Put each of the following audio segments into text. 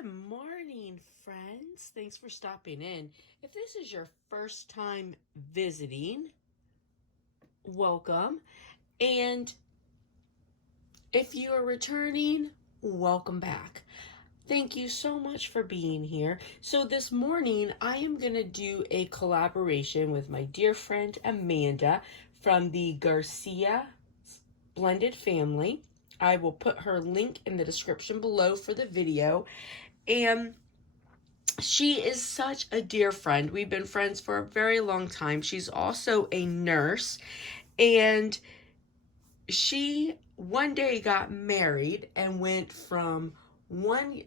Good morning, friends. Thanks for stopping in. If this is your first time visiting, welcome. And if you are returning, welcome back. Thank you so much for being here. So this morning, I am going to do a collaboration with my dear friend Amanda from the Garcia blended family. I will put her link in the description below for the video. And she is such a dear friend. We've been friends for a very long time. She's also a nurse, and she one day got married and went from one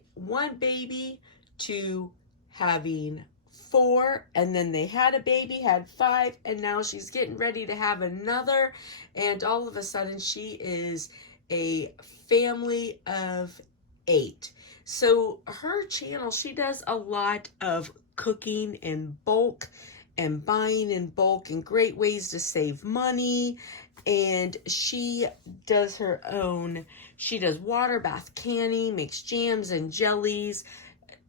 baby to having 4, and then they had a baby, had 5, and now she's getting ready to have another, and all of a sudden she is a family of 8. So her channel, she does a lot of cooking in bulk and buying in bulk and great ways to save money. And she does her own, she does water bath canning, makes jams and jellies.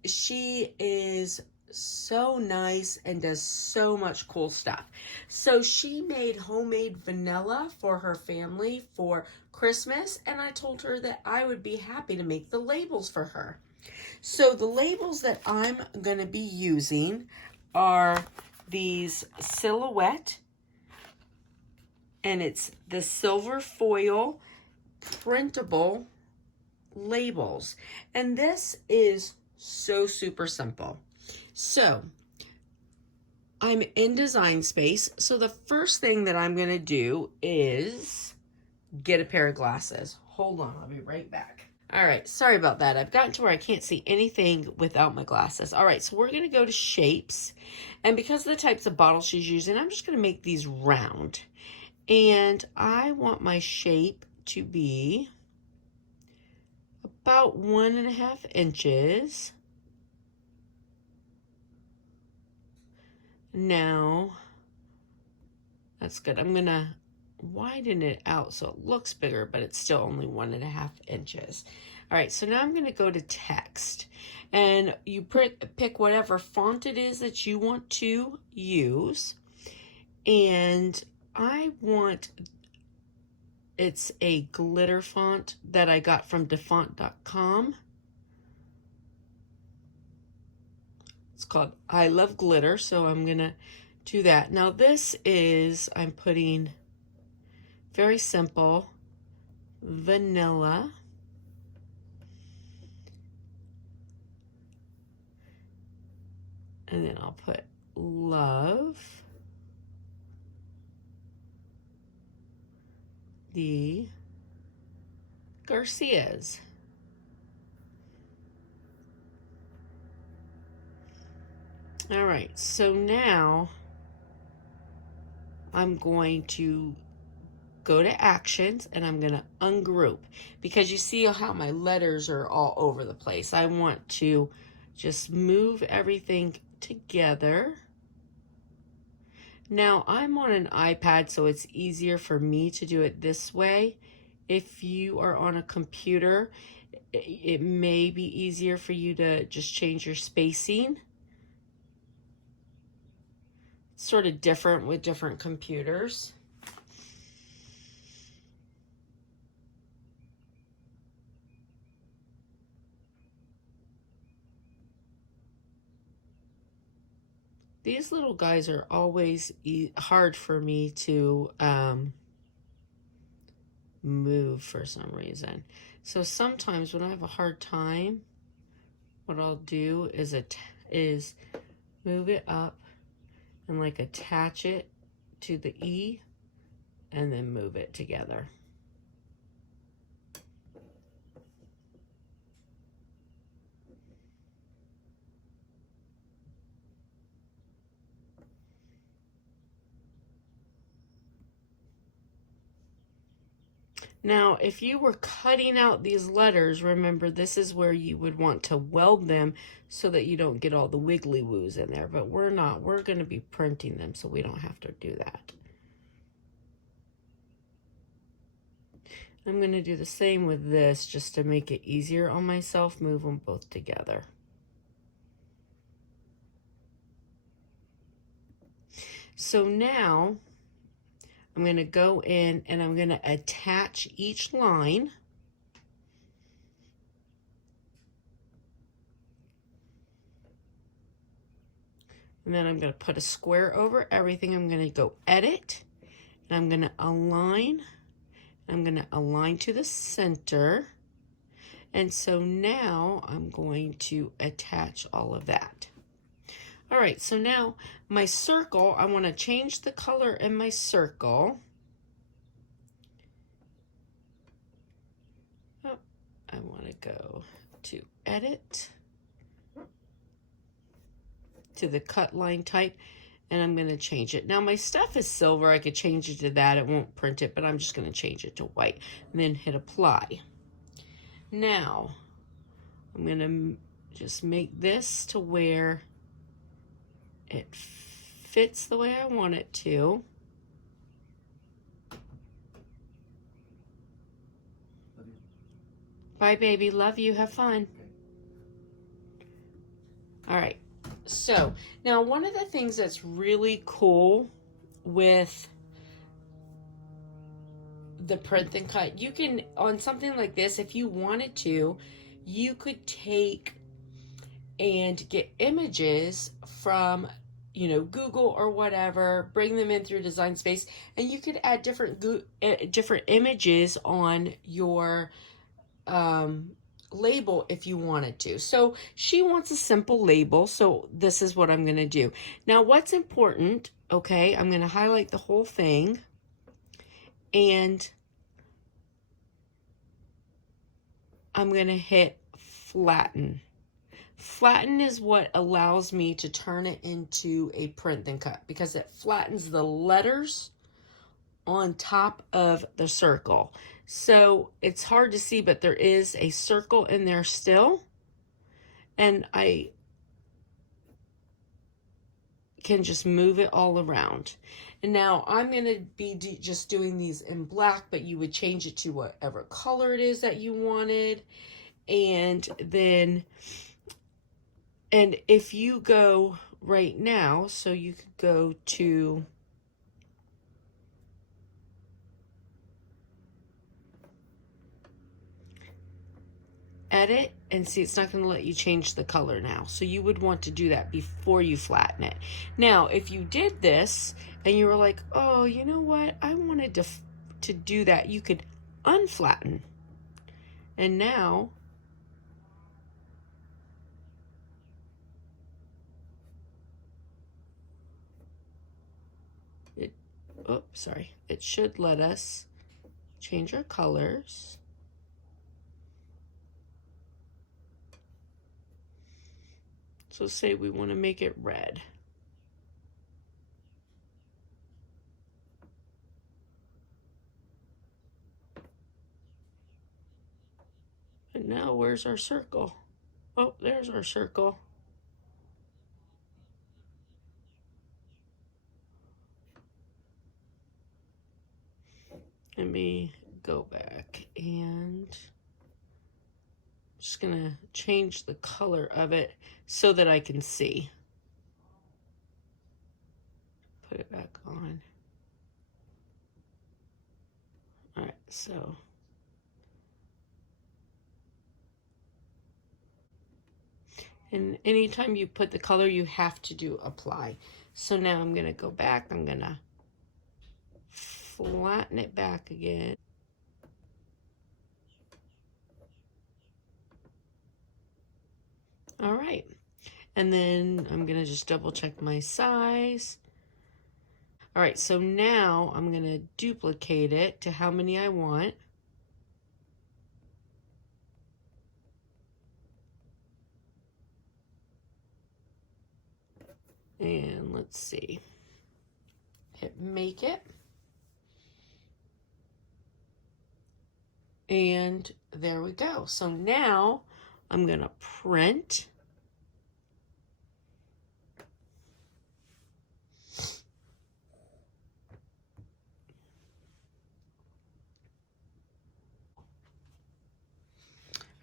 She is so nice and does so much cool stuff. So she made homemade vanilla for her family for Christmas, and I told her that I would be happy to make the labels for her. So the labels that I'm going to be using are these Silhouette, and it's the silver foil printable labels. And this is so super simple. So I'm in Design Space. So the first thing that I'm going to do is get a pair of glasses. Hold on, I'll be right back. All right, sorry about that. I've gotten to where I can't see anything without my glasses. All right, so we're going to go to shapes. And because of the types of bottles she's using, I'm just going to make these round. And I want my shape to be about 1.5 inches. Now, that's good. I'm going to widen it out so it looks bigger, but it's still only 1.5 inches. All right, so now I'm going to go to text. And you pick whatever font it is that you want to use. And I want, it's a glitter font that I got from defont.com. It's called I Love Glitter, so I'm going to do that. Now this is, I'm putting very simple vanilla. And then I'll put love. The Garcias. All right, so now I'm going to go to actions and I'm going to ungroup, because you see how my letters are all over the place. I want to just move everything together. Now I'm on an iPad, so it's easier for me to do it this way. If you are on a computer, it may be easier for you to just change your spacing. It's sort of different with different computers. These little guys are always hard for me to move for some reason. So sometimes when I have a hard time, what I'll do is move it up and like attach it to the E and then move it together. Now, if you were cutting out these letters, remember this is where you would want to weld them so that you don't get all the wiggly woos in there. But we're not. We're going to be printing them, so we don't have to do that. I'm going to do the same with this just to make it easier on myself. Move them both together. So now I'm going to go in and I'm going to attach each line. And then I'm going to put a square over everything. I'm going to go edit, and I'm going to align. I'm going to align to the center. And so now I'm going to attach all of that. All right, so now my circle, I want to change the color in my circle. Oh, I want to go to edit, to the cut line type, and I'm going to change it. Now my stuff is silver. I could change it to that. It won't print it, but I'm just going to change it to white and then hit apply. Now I'm going to just make this to where it fits the way I want it to. Bye, baby. Love you. Have fun. All right. So now one of the things that's really cool with the print and cut, you can, on something like this, if you wanted to, you could take and get images from, you know, Google or whatever, bring them in through Design Space, and you could add different images on your label if you wanted to. So she wants a simple label, so this is what I'm going to do. Now what's important, okay, I'm going to highlight the whole thing, and I'm going to hit flatten. Flatten is what allows me to turn it into a print and cut, because it flattens the letters on top of the circle. So it's hard to see, but there is a circle in there still, and I can just move it all around. And now I'm going to be just doing these in black, but you would change it to whatever color it is that you wanted. And then, and if you go right now, so you could go to edit, and see, it's not going to let you change the color now. So you would want to do that before you flatten it. Now, if you did this and you were like, oh, you know what, I wanted to do that, you could unflatten. And now it, oh, sorry, it should let us change our colors. So say we want to make it red. And now where's our circle? Oh, there's our circle. Let me go back, and I'm just gonna change the color of it so that I can see. Put it back on. All right, so and anytime you put the color, you have to do apply. So now I'm gonna go back, I'm gonna flatten it back again. All right, and then I'm gonna just double check my size. All right, so now I'm gonna duplicate it to how many I want. And let's see, hit make it. And there we go. So now I'm gonna print.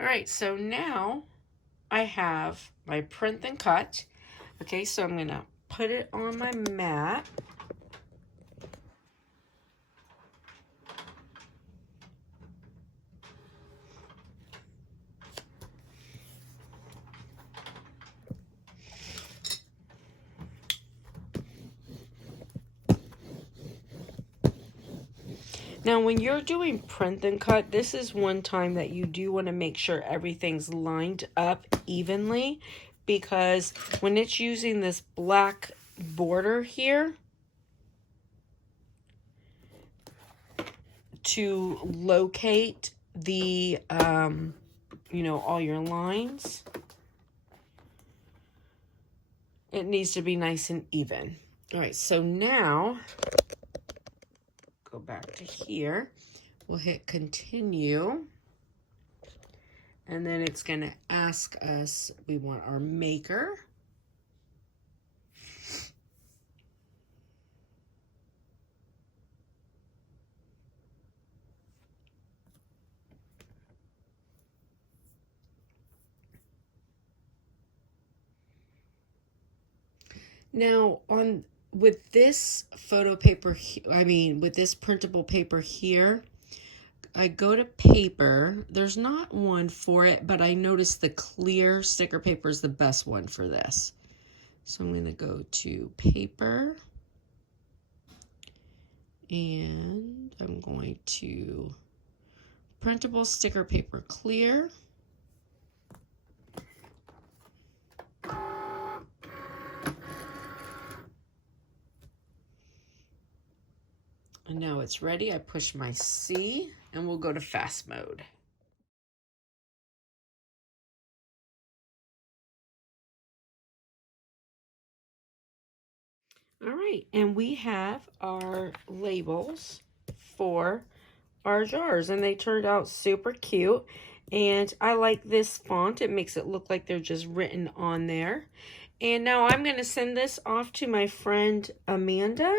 All right, so now I have my print and cut. Okay, so I'm gonna put it on my mat. Now, when you're doing print and cut, this is one time that you do want to make sure everything's lined up evenly, because when it's using this black border here to locate the, you know, all your lines, it needs to be nice and even. All right, so now go back to here. We'll hit continue. And then it's going to ask us, we want our maker. Now, with this photo paper, with this printable paper here, I go to paper. There's not one for it, but I noticed the clear sticker paper is the best one for this. So I'm going to go to paper, and I'm going to printable sticker paper clear. And now it's ready. I push my C and we'll go to fast mode. All right, and we have our labels for our jars, and they turned out super cute. And I like this font. It makes it look like they're just written on there. And now I'm going to send this off to my friend Amanda.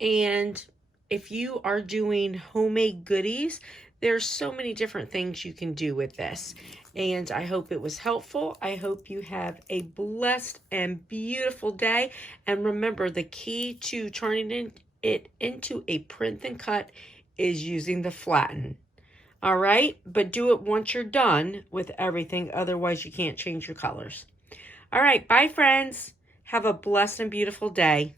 And if you are doing homemade goodies, there's so many different things you can do with this. And I hope it was helpful. I hope you have a blessed and beautiful day. And remember, the key to turning it into a print and cut is using the flatten. All right? But do it once you're done with everything. Otherwise, you can't change your colors. All right. Bye, friends. Have a blessed and beautiful day.